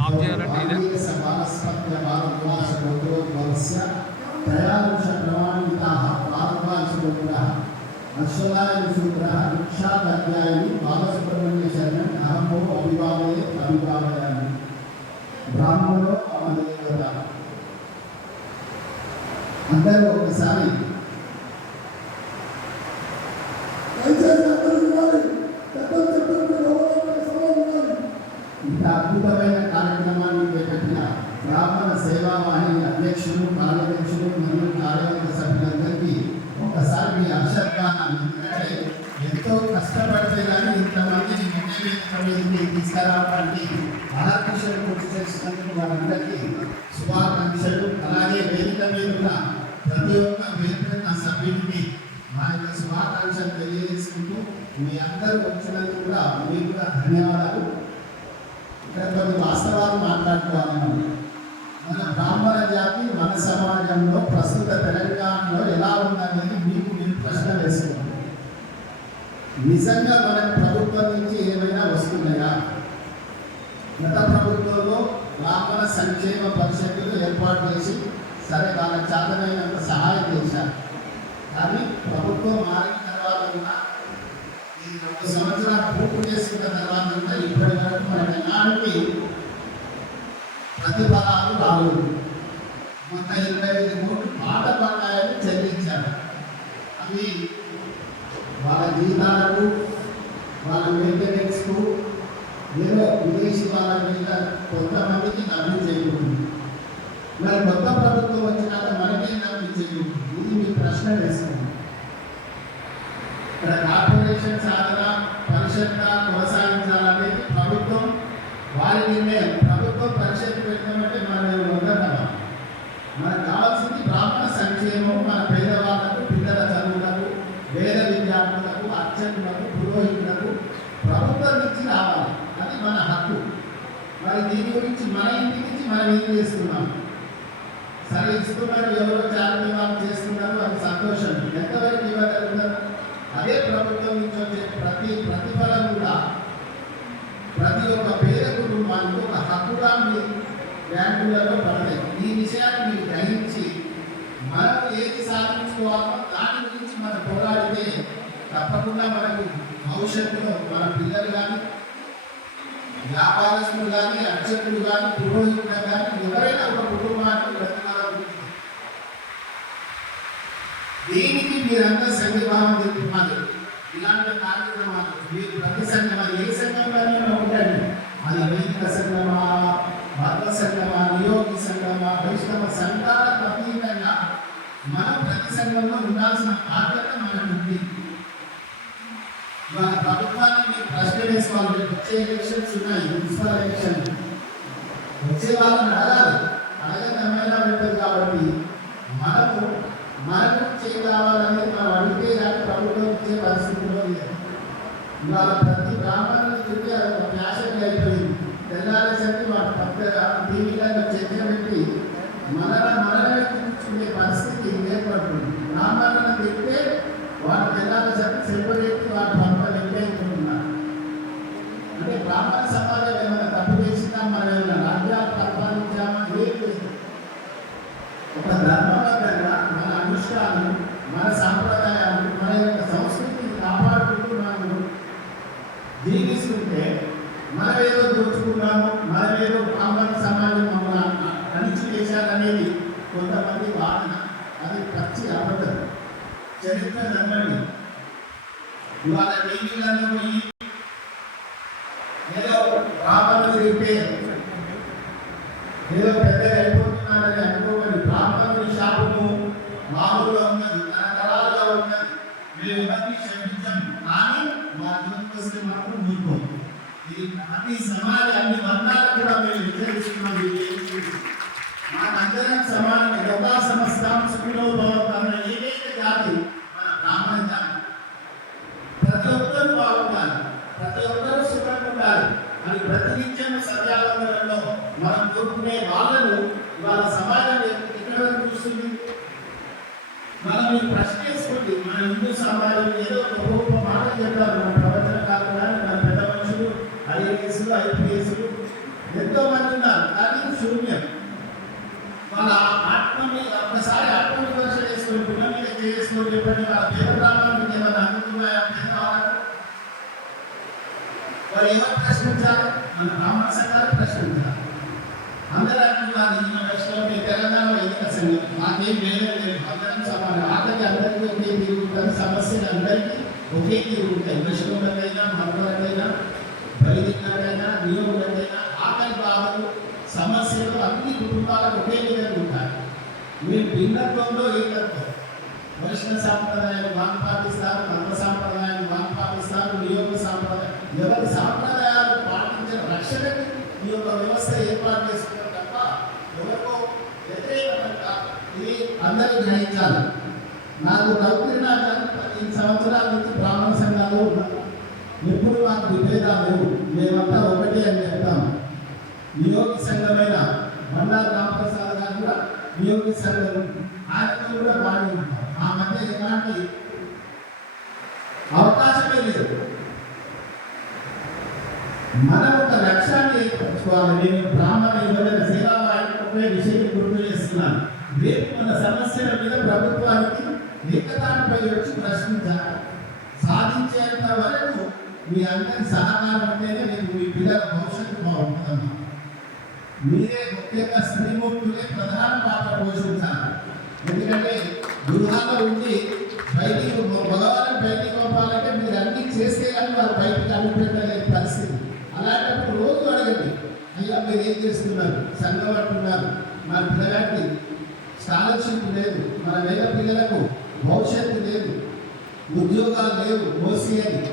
Of చేయాలంటే ఇదే. అందరూ ఒకసారి కష్టపడితే కానీ ఇంతమంది ముఖ్యమంత్రి తీసుకురావడానికి మహాకృష్ణులు పూర్తి చేసినందుకు వారందరికీ శుభాకాంక్షలు. అలాగే వేదిక మీద ఉన్న ప్రతి ఒక్క వేదిక నా సభ్యుడికి మా యొక్క శుభాకాంక్షలు తెలియజేసుకుంటూ మీ అందరూ వచ్చినందుకు కూడా మీకు కూడా ధన్యవాదాలు. ఇక్కడ కొన్ని వాస్తవాలు మాట్లాడుకోవాలను. మన బ్రాహ్మణ జాతి మన సమాజంలో ప్రస్తుత తెలంగాణలో ఎలా ఉంది మీకు మీరు ప్రశ్న వేసుకోండి నిజంగా మనకు ప్రభుత్వం నుంచి ఏమైనా వస్తున్నాయా? గత ప్రభుత్వంలో బ్రాహ్మణ సంక్షేమ పరిషత్తులు ఏర్పాటు చేసి సరే వాళ్ళ చేతనైనంత సహాయం చేశారు. కానీ ప్రభుత్వం మారిన తర్వాత ఈ రెండు సంవత్సరాలు పూర్తి చేసుకున్న తర్వాత కూడా ఇప్పటి వరకు మనకి ఎలాంటి ప్రతిఫలాలు రాలేదు మొన్న ఇరవై ఐదు కోట్లు పాట పడ్డాయని చెల్లించారు. అవి వాళ్ళ జీవితాలకు మరి దీని గురించి మన ఇంటికి మనం ఏం చేస్తున్నాం? సరే ఇస్తున్నారు ఎవరో చారిటీ వాళ్ళు చేస్తున్నారు అది సంతోషం. ఎంతవరకు ఇవ్వగలుగుతారు? అదే ప్రభుత్వం నుంచి వచ్చే ప్రతి ప్రతిఫలం కూడా ప్రతి ఒక్క పేద కుటుంబానికి ఒక హక్కుగా మీ బ్యాంకులలో పడలేదు. ఈ విషయాన్ని మీరు గ్రహించి మనం ఏది సాధించుకోవాలో దాని గురించి మనం పోరాడితే తప్పకుండా మనకు భవిష్యత్తులో మన పిల్లలు కానీ వ్యాపారస్తులు కానీ అర్చకులు కానీ పురోహితులు కానీ ఎవరైనా ఒక కుటుంబానికి బ్రతకాలనుకుంటున్నారు దీనికి మీరంతా సంఘభావం చెప్తున్నారు. ఇలాంటి కార్యక్రమాలు మీరు ప్రతి సంఘం ఏ సంఘంలోనే ఉండండి అది వైదిక సంఘమా భర్త సంఘమా నియోగి సంఘమా వైష్ణవ సంఘాలకు అతీతంగా మనం ప్రతి సంఘంలో ఉండాల్సిన బాధ్యత మనకు ఉంది ప్రభుత్వాన్ని మీరు ప్రశ్న వేసుకోవాలి రేపు వచ్చే ఎలక్షన్స్ ఉన్నాయి మున్సిపల్ ఎలక్షన్ వచ్చే వాళ్ళని అడగాలి. అడగదమైనా ఉంటుంది కాబట్టి మనము మనకు చేయగలవాలనేది మనం అడిగితే కానీ ప్రభుత్వం ఇచ్చే పరిస్థితిలో లేదు. ఇవాళ ప్రతి బ్రాహ్మణుని తిరిగి అది ఒక ఫ్యాషన్ అయిపోయింది. తెల్లారేసరికి వాటి పక్కగా టీవీలలో చర్చ పెట్టి మనల మనమే కూర్చునే పరిస్థితి ఏర్పడుతుంది. బ్రాహ్మణులను తిరిగితే వాటి తెల్లారేసరికి సెపరేట్ వాటి పక్క నిర్ణయించుకుంటున్నారు అంటే బ్రాహ్మణ సమాజం ఏమైనా తప్పు చేసినా మనం ఏమైనా రాజ్యాలు పరిపాలించామా ఏం లేదు ఒక ధర్మబద్ధంగా మన అనుష్ఠానం మన సాంప్రదాయాలు మన యొక్క సంస్కృతిని కాపాడుకుంటూ మనము జీవిస్తుంటే మనం ఏదో దోచుకున్నాము మనం ఏదో బ్రాహ్మణ సమాజం మమ్మల్ని అణిచి వేశారనేది కొంతమంది వాదన అది పచ్చి అబద్ధం చరిత్ర నమ్మండి ఇవాళ టీవీలలో పోయి ఏదో బ్రాహ్మణులు తింటే ఏదో పెద్ద అయిపోతున్నాడని అనుకోమని బ్రాహ్మణుడి శాపము మామూలుగా ఉన్నది తరతరాలుగా ఉన్నది మేము ఎవరిని క్షమించాం కానీ మా జోలికి వస్తే మాత్రం ఊరుకోం ఇది అన్ని సమాజ అన్ని వర్ణాలు కూడా మేము వ్యతిరేకిస్తున్నాం మాకందరం సమానం యోగా సమస్తాం సుఖినో భవంతు జాతి మన బ్రాహ్మణ జాతి. ప్రతి ఒక్కరూ బాగుండాలి. ప్రతి ఒక్కరూ సుఖంగా ఉండాలి. అని ప్రతినిత్యం సత్యాలందరంలో మనం కోరుకునే వాళ్ళను వాళ్ళ సమాజం ఎక్కడ చూస్తుంది మనం ఈ ప్రశ్న వేసుకోండి మన హిందూ సమాజం ఏదో ఒక గొప్ప మాట చెప్తారు మన ప్రవచన కాకుండా మన పెద్ద మనుషులు ఐఏఎస్లు ఐపీఎస్లు. ఎంతో మంది ఉన్నారు. కానీ శూన్యం. వాళ్ళ ఆత్మ మీద ఒక్కసారి చేసుకుని పేద ఏమైనా అందుతున్నాయా పేద వాళ్ళకు? ప్రశ్నించాలి మన బ్రాహ్మణ సంఘాలు ప్రశ్నించాలి అందరూ అంటున్నారు ఈయన తెలంగాణ ఎన్నిక సంఘం మాకేం వేరే లేదు అందరం సమానం ఆఖరికి అందరికీ ఒకే తీరు ఉంటుంది సమస్యలు అందరికీ ఒకే తీరు ఉంటాయి వైష్ణవులకైనా మనులకైనా వైదికులకైనా నియోగులకైనా ఆకలి బాధలు సమస్యలు అన్ని కుటుంబాలకు ఒకే విధంగా ఉంటాయి మీరు భిన్నత్వంలో ఏకత్వం వైష్ణవ సాంప్రదాయాలు వాన్ పాటిస్తారు మంత్ర సాంప్రదాయాలు వాన్ పాటిస్తారు నియోగ సాంప్రదాయం ఎవరి సాంప్రదాయాలు పాటించిన రక్షణకి ఈ యొక్క వ్యవస్థ ఏర్పాటు చేసుకున్నారు తప్ప ఎవరికో వ్యతిరేకమైన ఇది అందరూ గ్రహించాలి. నాకు రౌద్రీనాథాలు పదిహేను సంవత్సరాల నుంచి బ్రాహ్మణ సంఘాలు ఉన్నాయి ఎప్పుడు మాకు విభేదాలు? మేమంతా ఒకటే అని చెప్తాం. నియోగి సంఘమైన బండారు రామప్రసాద్ గారు కూడా నియోగి సంఘం. ఆయనతో కూడా మధ్య అవకాశమే లేదు. మనం ఒక లక్ష్యాన్ని ఏర్పరచుకోవాలి నేను బ్రాహ్మణ యువజన సేవా ఒకే విషయం గుర్తు చేస్తున్నాను. రేపు మన సమస్యల మీద ప్రభుత్వానికి ఏకతాటిపై వచ్చి ప్రశ్నించాలి సాధించేంత వరకు మీ అందరి సహకారం ఉంటేనే నేను మీ పిల్లల భవిష్యత్తు బాగుంటుందమ్మా మీరే ముఖ్యంగా స్త్రీమూర్తులే ప్రధాన పాత్ర పోషించాలి. ఎందుకంటే గృహాల ఉండి బయటికి బయటికి పంపాలంటే మీరు అన్ని చేస్తే కానీ వారు బయటికి అడుగుపెట్టలేని పరిస్థితి. అలాంటప్పుడు రోజు అడగండి అయ్యా మీరు ఏం చేస్తున్నారు? సంఘం అంటున్నారు. మన పిల్లగాడికి స్కాలర్షిప్ లేదు. మన వేల పిల్లలకు భవిష్యత్తు లేదు. ఉద్యోగాలు లేవు. ఓసీ అని.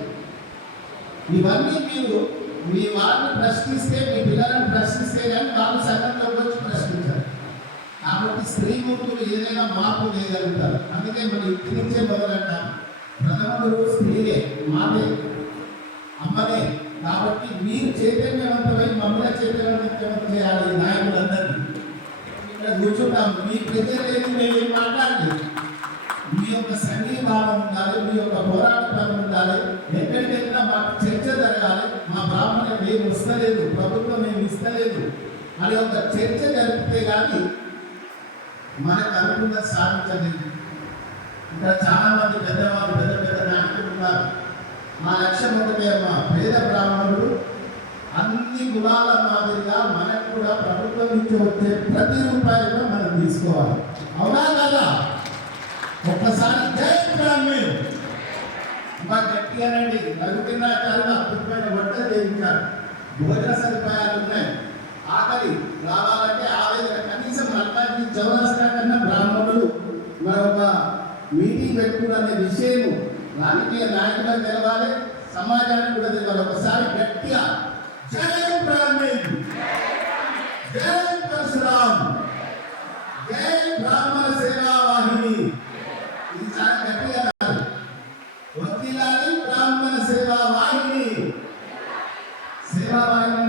ఇవన్నీ మీరు మీ వారిని ప్రశ్నిస్తే మీ పిల్లలను ప్రశ్నిస్తే కానీ వాళ్ళు సంఘంలో వచ్చి ప్రశ్నించారు. కాబట్టి స్త్రీమూర్తులు ఏదైనా మార్పు చేయగలుగుతారు. అందుకే మనం ఇంటి నుంచే మొదలంటాం. ప్రజలందరూ స్త్రీలే మాదే అమ్మనే కాబట్టి మీరు చైతన్యవంతమై మమ్మల్ని చైతన్యవంతం చేయాలి నాయకులందరినీ ఇక్కడ కూర్చున్నాం మీ ప్రజలు ఏది మేము ఏం మాట్లాడలేదు. మీ యొక్క సంఘీభావం ఉండాలి మీ యొక్క పోరాట పని ఉండాలి. ఎక్కడికి వెళ్ళినా మాకు చర్చ జరగాలి. మా బ్రాహ్మణ మేము ఇస్తలేదు ప్రభుత్వం మేము ఇస్తలేదు అనే ఒక చర్చ జరిపితే కానీ మనకు అనుకున్న సాధించలేదు. ఇక్కడ చాలా మంది పెద్దవాళ్ళు పెద్ద పెద్ద నాయకులు ఉన్నారు. మా లక్ష్యం ఒకటే మా పేద బ్రాహ్మణులు అన్ని కులాల మాదిరిగా మనకు కూడా ప్రభుత్వం నుంచి వచ్చే ప్రతి రూపాయలు మనం తీసుకోవాలి. అవునా కదా? ఒక్కసారి జై బ్రాహ్మణులు ఇంకా గట్టిగానండి రఘుకిన్నాచార్యులు అద్భుతమైన వంట చేయించారు భోజన సదుపాయాలు ఉన్నాయి. ఆకలి రావాలంటే ఆవేదన కనీసం అట్లాంటి చౌరస్తా కన్నా బ్రాహ్మణులు మనం మీటింగ్ పెట్టుకున్న విషయం రాజకీయ నాయకులకు తెలవాలి సమాజానికి కూడా తెలవాలి. ఒకసారి గట్టిగా జై బ్రాహ్మణ్ జయ పరశురామ్. జై బ్రాహ్మణ సేవా వాహిని ఇది చాలా గట్టిగా రావాలి. వకీలాలి బ్రాహ్మణ సేవా వాహిని సేవా వాహిని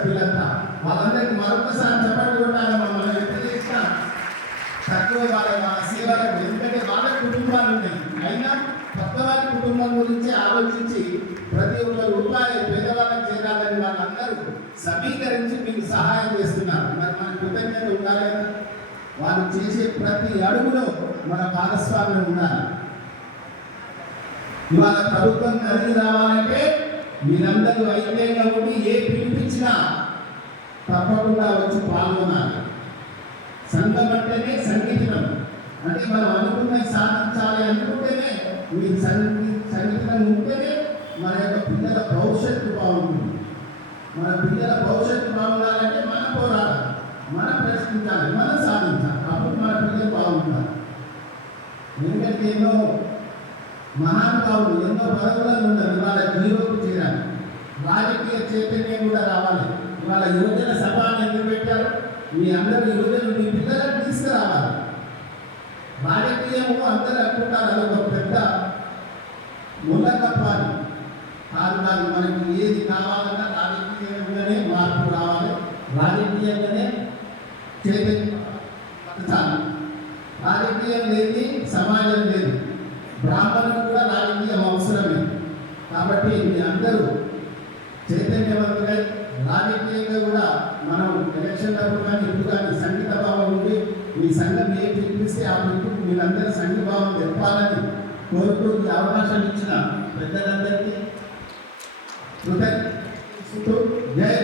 సభ్యులంతా వాళ్ళందరికీ మరొకసారి చెప్పండి కొట్టాలి మమ్మల్ని వ్యతిరేకిస్తా తక్కువ వాళ్ళ సేవలకు ఎందుకంటే వాళ్ళ కుటుంబాలు ఉన్నాయి. అయినా కొత్త వారి కుటుంబం గురించి ఆలోచించి ప్రతి ఒక్క రూపాయి పేదవాళ్ళకి చేరాలని వాళ్ళందరూ సమీకరించి మీకు సహాయం చేస్తున్నారు. మరి మన కృతజ్ఞత ఉండాలి కదా? వాళ్ళు చేసే ప్రతి అడుగులో మన భాగస్వామ్యం ఉండాలి. ఇవాళ ప్రభుత్వం కలిగి రావాలి. మీరందరూ అయితే కాబట్టి ఏ పిలిపించినా తప్పకుండా వచ్చి పాల్గొనాలి. సంఘం అంటేనే సంగీతం. అంటే మనం అనుకున్నది సాధించాలి అనుకుంటేనే మీరు సంగీ సంగీతం ఉంటేనే మన యొక్క పిల్లల భవిష్యత్తు బాగుంటుంది. మన పిల్లల భవిష్యత్తు బాగుండాలంటే మన పోరాటం మనం ప్రశ్నించాలి మనం సాధించాలి. అప్పుడు మన పిల్లలు బాగుంటారు. ఎందుకంటే ఎన్నో మహానుభావులు ఎన్నో పదవులను ఉన్నారు. ఇవాళ జీరోకి చేరాలి రాజకీయ చైతన్యం కూడా రావాలి. ఇవాళ యువజన సభను ఎందుకు పెట్టారు? మీ అందరూ యువజనులు మీ పిల్లలకు తీసుకురావాలి. రాజకీయము అందరూ అనుకుంటారు. అదొక పెద్ద ముళ్ళకప్పాలి. కాదు కాదు మనకి ఏది కావాలన్నా రాజకీయంగానే మార్పు రావాలి. రాజకీయంగానే చైతన్యం రాజకీయం లేని సమాజం లేదు. బ్రాహ్మణులు కాబట్టి మీ అందరూ చైతన్యవంతులై రాజకీయంగా కూడా మనం ఎలక్షన్ అప్పుడు కానీ ఇప్పుడు కానీ సంగీత భావం ఉంది మీ సంఘం ఏం పిలిపిస్తే ఆ పిలుపుకు మీరందరూ సంఘీభావం తెప్పాలని కోరుతూ ఈ అవకాశం ఇచ్చిన పెద్దలందరికీ కృతజ్ఞతలు. జయ